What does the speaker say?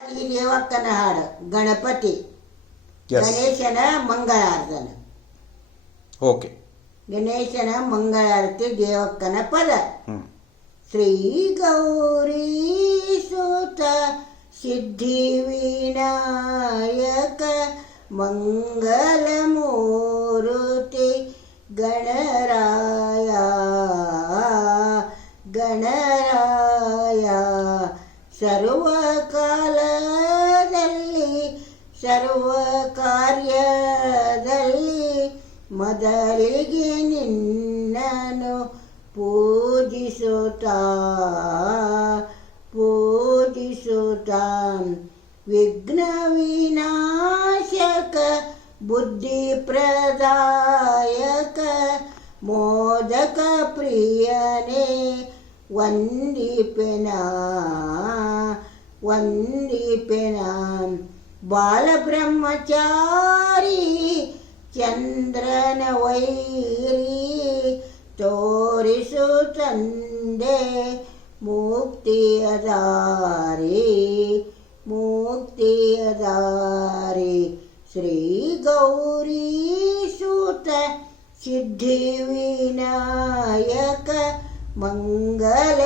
ಈ ದೇವಕ್ಕನ ಹಾಡು ಗಣಪತಿ ಗಣೇಶನ ಮಂಗಳಾರತನ. ಓಕೆ, ಗಣೇಶನ ಮಂಗಳಾರತಿ ದೇವಕ್ಕನ ಪದ. ಶ್ರೀ ಗೌರಿ ಸುತ ಸಿದ್ಧಿ ವಿನಾಯಕ ಮಂಗಲ ಮೂರುತಿ ಗಣರಾಯ ಗಣರಾಯ ಸರ್ವಕಾಲದಲ್ಲಿ ಸರ್ವ ಕಾರ್ಯದಲ್ಲಿ ಮೊದಲಿಗೆ ನಿನ್ನನು ಪೂಜಿಸುತ್ತಾ ವಿಘ್ನ ವಿನಾಶಕ ಬುದ್ಧಿ ಪ್ರದಾಯಕ ಮೋದಕ ಪ್ರಿಯನೇ ವಂದಿಪೆನಾ ಬಾಲಬ್ರಹ್ಮಚಾರಿ ಚಂದ್ರನ ವೈರಿ ತೋರಿಸು ತಂದೆ ಮುಕ್ತಿಯ ದಾರಿ ಶ್ರೀ ಗೌರಿ ಸುತ ಸಿದ್ಧಿ ವಿನಾಯಕ ಮಂಗಲ